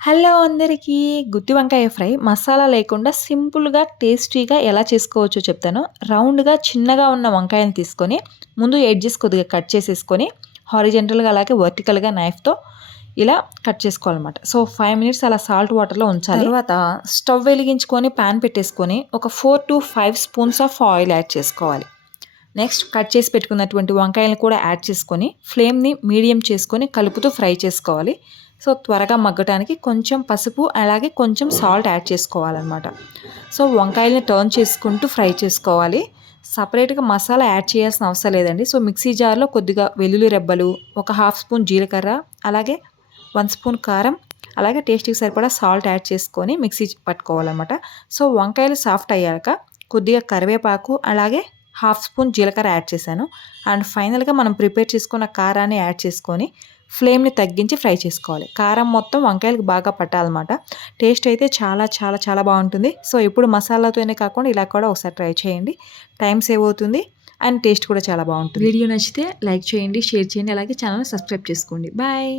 Hello అందరికీ! గుత్తి వంకాయ fry masala లేకుండా సింపుల్‌గా, టేస్టీగా ఎలా చేసుకోవచ్చో చెప్తాను. రౌండ్‌గా చిన్నగా ఉన్న వంకాయని తీసుకొని, ముందు ఎడ్జెస్ కొద్దిగా కట్ చేసేసుకొని, హారిజాంటల్‌గా అలాగే వర్టికల్‌గా నైఫ్‌తో ఇలా కట్ చేసుకోవాలన్నమాట. సో, 5 మినిట్స్ అలా సాల్ట్ వాటర్‌లో ఉంచాలి. తర్వాత స్టవ్ వెలిగించుకొని పాన్ పెట్టేసుకొని, ఒక 4-5 స్పూన్స్ ఆఫ్ ఆయిల్ యాడ్ చేసుకోవాలి. నెక్స్ట్ కట్ చేసి పెట్టుకున్నటువంటి వంకాయలను కూడా యాడ్ చేసుకొని ఫ్లేమ్‌ని మీడియం చేసుకొని కలుపుతూ ఫ్రై చేసుకోవాలి. సో, త్వరగా మగ్గటానికి కొంచెం పసుపు అలాగే కొంచెం సాల్ట్ యాడ్ చేసుకోవాలన్నమాట. సో, వంకాయలని టర్న్ చేసుకుంటూ ఫ్రై చేసుకోవాలి. సపరేట్‌గా మసాలా యాడ్ చేయాల్సిన అవసరం లేదండి. సో, మిక్సీ జార్‌లో కొద్దిగా వెల్లుల్లి రెబ్బలు, ఒక హాఫ్ స్పూన్ జీలకర్ర, అలాగే 1 స్పూన్ కారం, అలాగే టేస్ట్‌కి సరిపడా సాల్ట్ యాడ్ చేసుకొని మిక్సీ పట్టుకోవాలన్నమాట. సో, వంకాయలు సాఫ్ట్ అయ్యాక కొద్దిగా కరివేపాకు అలాగే హాఫ్ స్పూన్ జీలకర్ర యాడ్ చేశాను. అండ్ ఫైనల్‌గా మనం ప్రిపేర్ చేసుకున్న కారాన్ని యాడ్ చేసుకొని ఫ్లేమ్‌ని తగ్గించి ఫ్రై చేసుకోవాలి. కారం మొత్తం వంకాయలకు బాగా పట్టాలన్నమాట. టేస్ట్ అయితే చాలా చాలా చాలా బాగుంటుంది. సో, ఇప్పుడు మసాలాతోనే కాకుండా ఇలా కూడా ఒకసారి ట్రై చేయండి. టైం సేవ్ అవుతుంది అండ్ టేస్ట్ కూడా చాలా బాగుంటుంది. వీడియో నచ్చితే లైక్ చేయండి, షేర్ చేయండి, అలాగే ఛానల్‌ని సబ్స్క్రైబ్ చేసుకోండి. బాయ్.